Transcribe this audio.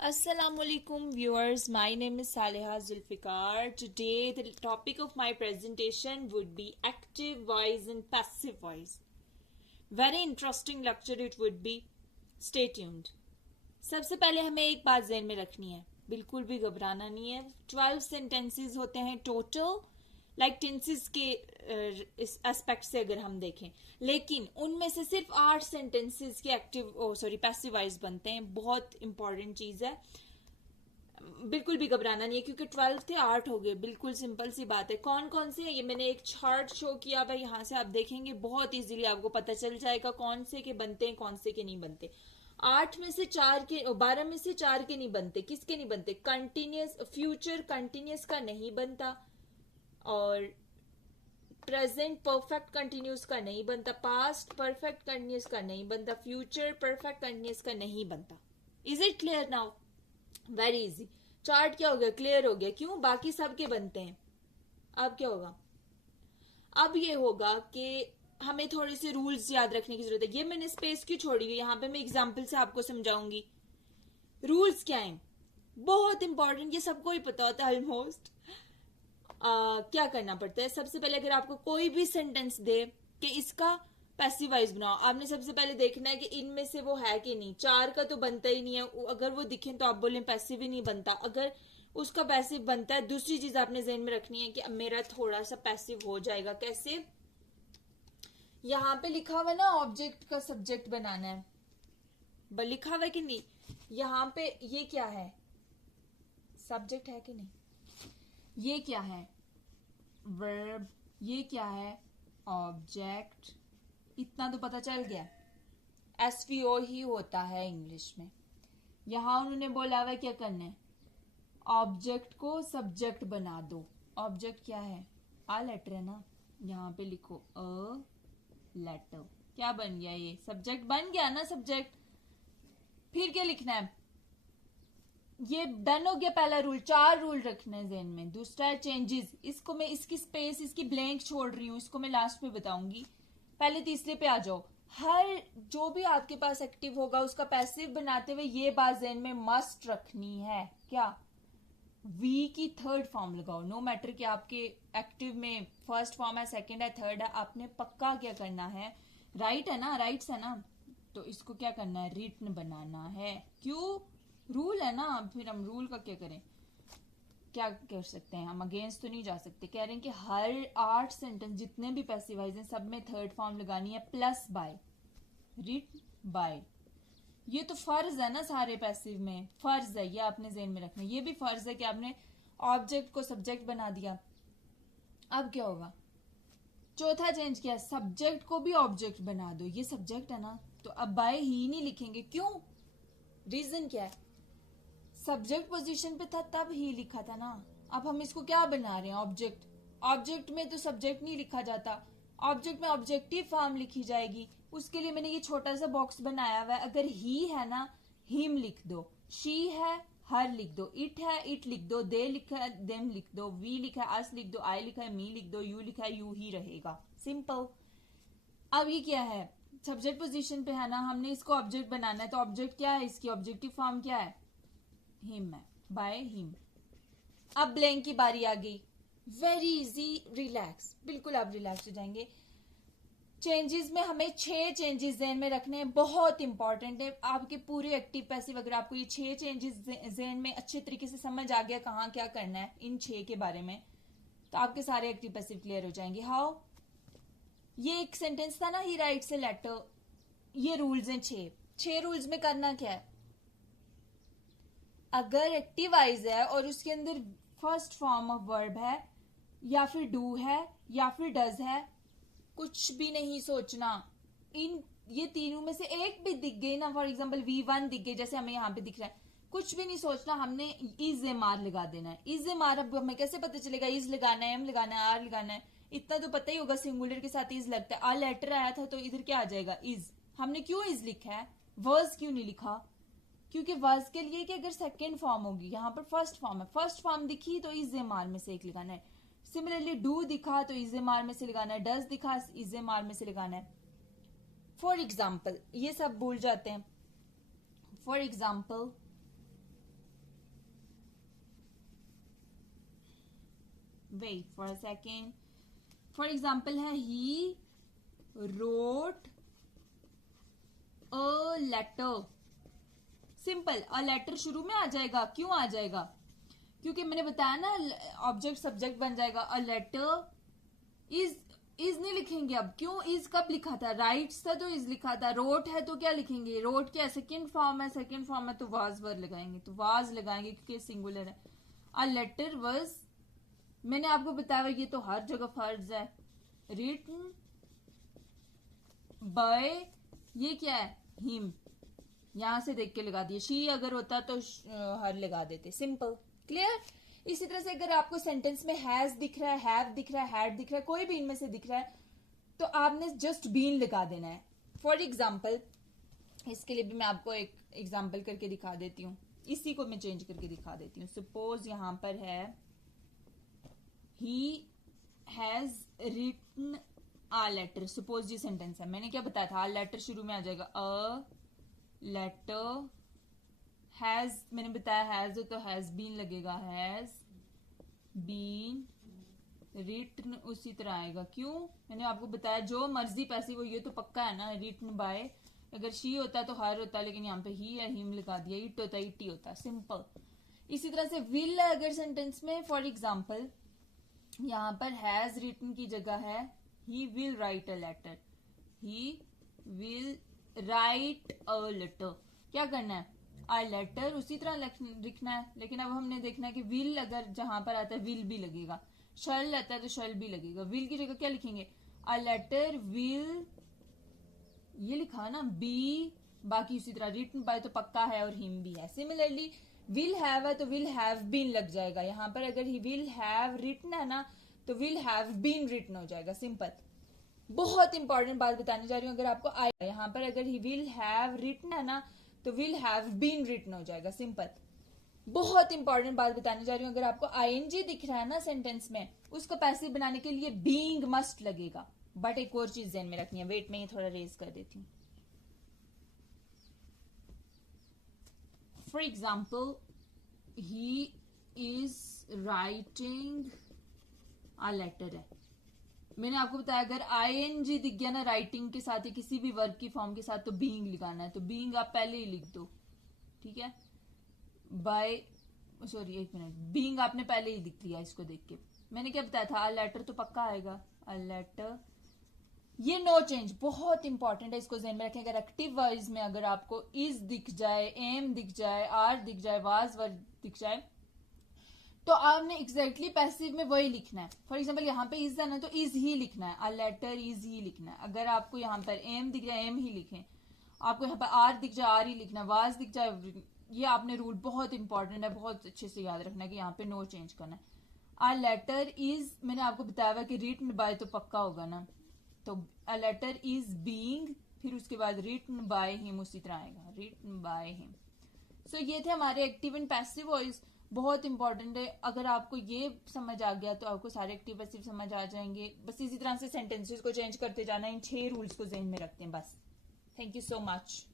Assalamualaikum viewers, my name is Saleha Zulfikar. Today the topic of my presentation would be active voice and passive voice. Very interesting lecture it would be. Stay tuned. सबसे पहले हमें एक बात ज़हन में रखनी है, बिल्कुल भी घबराना नहीं है। 12 सेंटेंसेस होते हैं टोटल, लाइक टेंसेस के इस एस्पेक्ट से अगर हम देखें, लेकिन उनमें से सिर्फ 8 सेंटेंसेस के पैसिव वॉइस बनते हैं। बहुत इंपॉर्टेंट चीज है, बिल्कुल भी घबराना नहीं है, क्योंकि 12 थे 8 हो गए। बिल्कुल सिंपल सी बात है। कौन कौन से हैं ये मैंने एक चार्ट शो किया हुआ, यहाँ से आप देखेंगे बहुत इजीली आपको पता चल जाएगा कौन से के बनते हैं, कौन से के नहीं बनते। 8 में से 4 के, 12 में से 4 के नहीं बनते। किसके नहीं बनते? कंटिन्यूस, फ्यूचर कंटिन्यूस का नहीं बनता, और प्रेजेंट परफेक्ट कंटिन्यूस का नहीं बनता, पास्ट परफेक्ट कंटिन्यूस का नहीं बनता, फ्यूचर परफेक्ट कंटिन्यूस का नहीं बनता। Is it clear now? Very easy. Chart क्या हो गया? क्लियर हो गया। क्यों? बाकी सब के बनते हैं। अब क्या होगा? अब ये होगा कि हमें थोड़े से रूल्स याद रखने की जरूरत है। ये मैंने स्पेस क्यों छोड़ी हुई, यहाँ पे मैं एग्जाम्पल से आपको समझाऊंगी। रूल्स क्या है? बहुत इंपॉर्टेंट, ये सबको ही पता होता है ऑलमोस्ट। क्या करना पड़ता है? सबसे पहले अगर आपको कोई भी सेंटेंस दे कि इसका पैसिव वॉइस बनाओ, आपने सबसे पहले देखना है कि इनमें से वो है कि नहीं। 4 का तो बनता ही नहीं है, अगर वो दिखे तो आप बोलें पैसिव ही नहीं बनता। अगर उसका पैसिव बनता है, दूसरी चीज आपने ज़हन में रखनी है कि अब मेरा थोड़ा सा पैसिव हो जाएगा। कैसे? यहाँ पे लिखा हुआ ना, ऑब्जेक्ट का सब्जेक्ट बनाना है, लिखा हुआ है कि नहीं? यहाँ पे ये क्या है? सब्जेक्ट है कि नहीं? ये क्या है? वर्ब। ये क्या है? ऑब्जेक्ट। इतना तो पता चल गया। एसवीओ ही होता है इंग्लिश में। यहां उन्होंने बोला हुआ क्या करना है? ऑब्जेक्ट को सब्जेक्ट बना दो। ऑब्जेक्ट क्या है? आ लेटर है ना, यहाँ पे लिखो अ लेटर। क्या बन गया? ये सब्जेक्ट बन गया ना, सब्जेक्ट। फिर क्या लिखना है? ये डन हो गया पहला रूल। 4 रूल रखना है ज़हन में। दूसरा है चेंजेस। इसको मैं, इसकी स्पेस, इसकी ब्लैंक छोड़ रही हूँ, इसको मैं लास्ट में बताऊंगी। पहले तीसरे पे आ जाओ। हर जो भी आपके पास एक्टिव होगा उसका पैसिव बनाते हुए ये बात ज़हन में मस्ट रखनी है। क्या? वी की थर्ड फॉर्म लगाओ। नो मैटर कि आपके एक्टिव में फर्स्ट फॉर्म है, सेकंड है, थर्ड है, आपने पक्का क्या करना है? राइट है ना, राइट्स है ना, तो इसको क्या करना है? रिटन बनाना है। क्यों? रूल है ना। फिर हम रूल का क्या करें? क्या कर सकते हैं हम? अगेंस्ट तो नहीं जा सकते। कह रहे हैं कि हर 8 सेंटेंस जितने भी पैसिवाइज हैं सब में थर्ड फॉर्म लगानी है, प्लस बाय। रिट बाय, ये तो फर्ज है ना, सारे पैसिव में फर्ज है, ये आपने ज़हन में रखना। ये भी फर्ज है कि आपने ऑब्जेक्ट को सब्जेक्ट बना दिया। अब क्या होगा? चौथा चेंज क्या है? सब्जेक्ट को भी ऑब्जेक्ट बना दो। ये सब्जेक्ट है ना, तो अब बाय ही नहीं लिखेंगे। क्यों? रीजन क्या है? सब्जेक्ट पोजीशन पे था तब ही लिखा था ना। अब हम इसको क्या बना रहे हैं? ऑब्जेक्ट। ऑब्जेक्ट में तो सब्जेक्ट नहीं लिखा जाता, ऑब्जेक्ट में ऑब्जेक्टिव फॉर्म लिखी जाएगी। उसके लिए मैंने ये छोटा सा बॉक्स बनाया हुआ है। अगर ही है ना, हिम लिख दो। शी है, हर लिख दो। इट है, इट लिख दो। दे लिखा है, देम लिख दो। वी लिखा है, अस लिख दो। आई लिखा है, मी लिख दो। यू लिखा है, यू ही रहेगा। सिंपल। अब ये क्या है? सब्जेक्ट पोजीशन पे है ना, हमने इसको ऑब्जेक्ट बनाना है, तो ऑब्जेक्ट क्या है? इसकी ऑब्जेक्टिव फॉर्म क्या है? हिम है, बाय हिम। अब ब्लैंक की बारी आ गई। वेरी इजी, रिलैक्स, बिल्कुल आप रिलैक्स हो जाएंगे। चेंजेस में हमें 6 चेंजेस ज़हन में रखने हैं, बहुत इंपॉर्टेंट है आपके पूरे एक्टिव पैसिव। अगर आपको ये 6 चेंजेस ज़हन में अच्छे तरीके से समझ आ गया कहाँ क्या करना है इन 6 के बारे में, तो आपके सारे एक्टिव पैसिव क्लियर हो जाएंगे। हाउ? ये एक सेंटेंस था ना, ही राइट्स ए लेटर। ये रूल्स हैं 6 रूल्स में करना क्या है? अगर एक्टिव वाइज है और उसके अंदर फर्स्ट फॉर्म ऑफ वर्ब है, या फिर डू है, या फिर डज है, कुछ भी नहीं सोचना। इन ये तीनों में से एक भी दिख गई ना, फॉर एग्जाम्पल V1 दिख गई, जैसे हमें यहाँ पे दिख रहा है, कुछ भी नहीं सोचना, हमने इज ए मार लगा देना है। इज ए मार, अब हमें कैसे पता चलेगा? इज लगाना है, एम लगाना है, आर लगाना है, इतना तो पता ही होगा। सिंगुलर के साथ इज लगता है। आ लेटर आया था तो इधर क्या आ जाएगा? इज। हमने क्यों इज लिखा है? वर्स क्यों नहीं लिखा? क्योंकि वर्स के लिए कि अगर सेकेंड फॉर्म होगी, यहाँ पर फर्स्ट फॉर्म है, फर्स्ट फॉर्म दिखी तो इज ए मार में से एक लगाना है। सिमिलरली डू दिखा तो इज ए मार में से लगाना है, डज दिखा इज ए मार में से लगाना है। फॉर एग्जाम्पल, ये सब भूल जाते हैं। For example, wait for a second. For example है ही wrote a letter. Simple, a letter शुरू में आ जाएगा. क्यों आ जाएगा? क्योंकि मैंने बताया ना ऑब्जेक्ट सब्जेक्ट बन जाएगा. अ लेटर इज नहीं लिखेंगे अब. क्यों? इज कब लिखा था? राइट्स था तो इज लिखा था. रोट है तो क्या लिखेंगे? रोट क्या सेकंड फॉर्म है. सेकंड फॉर्म है तो वाज वर्ड लगाएंगे. तो वाज लगाएंगे क्योंकि सिंगुलर है. अ लेटर वाज, मैंने आपको बताया ये तो हर जगह फर्ज है. रिटन बाय, ये क्या है? हिम. यहां से देख के लगा दिए. शी अगर होता तो हर लगा देते. सिंपल. क्लियर? इसी तरह से अगर आपको सेंटेंस में हैज दिख रहा है, हैव दिख रहा है, हैड दिख रहा है, कोई भी इनमें से दिख रहा है तो आपने जस्ट बीन लगा देना है. फॉर एग्जाम्पल, इसके लिए भी मैं आपको एक एग्जाम्पल करके दिखा देती हूँ. इसी को मैं चेंज करके दिखा देती हूँ. सपोज यहां पर है he has written a letter. Suppose ये सेंटेंस है. मैंने क्या बताया था? आ लेटर शुरू में आ जाएगा. अ लेटर हैज, मैंने बताया हैज तो हैज बीन लगेगा. हैज बीन रिटन उसी तरह आएगा. क्यों? मैंने आपको बताया जो मर्जी पैसिव हो, ये तो पक्का है ना. रिटन बाय, अगर शी होता तो हर होता, लेकिन यहाँ पे ही या हिम लिखा दिया. इट होता इट ही होता. सिंपल. इसी तरह से विल अगर सेंटेंस में, फॉर एग्जाम्पल यहां पर हैज रिटन की जगह है he will write a letter. He will write a letter. क्या करना है? अ लेटर उसी तरह लिखना है, लेकिन अब हमने देखना है कि विल अगर जहां पर आता है विल भी लगेगा. शल आता है तो शल भी लगेगा. विल की जगह क्या लिखेंगे? अ लेटर विल, ये लिखा ना बी. बाकी उसी तरह रिटन बाय तो पक्का है और हिम भी है. सिमिलरली विल हैव है तो विल हैव बीन लग जाएगा. यहां पर अगर ही विल हैव रिटन है ना तो विल हैव बीन रिटन हो जाएगा. सिंपल. बहुत इंपॉर्टेंट बात बताने जा रही हूं. अगर आपको आए यहां पर अगर ही विल हैव रिटन है ना तो विल हैव बीन रिटन हो जाएगा. सिंपल. बहुत इंपॉर्टेंट बात बताने जा रही हूं. अगर आपको आईएनजी दिख रहा है ना सेंटेंस में, उसको पैसिव बनाने के लिए बीइंग मस्ट लगेगा. बट एक और चीज ध्यान में रखनी है. वेट में ये थोड़ा रेज कर देती हूँ. For example he is writing a letter है. मैंने आपको बताया अगर आईएनजी दिख गया ना राइटिंग के साथ या किसी भी वर्ब की फॉर्म के साथ तो बीइंग लिखाना है. तो बीइंग आप पहले ही लिख दो. ठीक है? बाय, सॉरी एक मिनट, बीइंग आपने पहले ही लिख लिया. इसको देख के मैंने क्या बताया था? अ लेटर तो पक्का आएगा. अ लेटर, ये नो चेंज बहुत इंपॉर्टेंट है. इसको ध्यान में रखें. अगर एक्टिव वॉइस में अगर आपको इज दिख जाए, एम दिख जाए, आर दिख जाए, वाज वर्ब दिख जाए तो आपने एग्जैक्टली पैसिव में वही लिखना है. फॉर एग्जाम्पल यहाँ पे इज है ना तो इज ही लिखना है. अ लेटर इज ही लिखना है. अगर आपको यहाँ पर एम दिख जाए एम ही लिखें. आपको यहाँ पर आर दिख जाए आर ही लिखना है. वाज दिख जाए, ये आपने रूल बहुत इंपॉर्टेंट है, बहुत अच्छे से याद रखना है कि यहाँ पे नो चेंज करना है. अ लेटर इज, मैंने आपको बताया हुआ कि रिटन बाय तो पक्का होगा ना. तो अ लेटर इज बीइंग, फिर उसके बाद रिटन बाय हिम उसी तरह आएगा. Written by him. सो ये थे हमारे एक्टिव एंड पैसिव वॉइस. बहुत इंपॉर्टेंट है. अगर आपको ये समझ आ गया तो आपको सारे एक्टिव पैसिव समझ आ जाएंगे. बस इसी तरह से सेंटेंसेस को चेंज करते जाना. इन 6 रूल्स को ध्यान में रखते हैं बस. Thank you so much.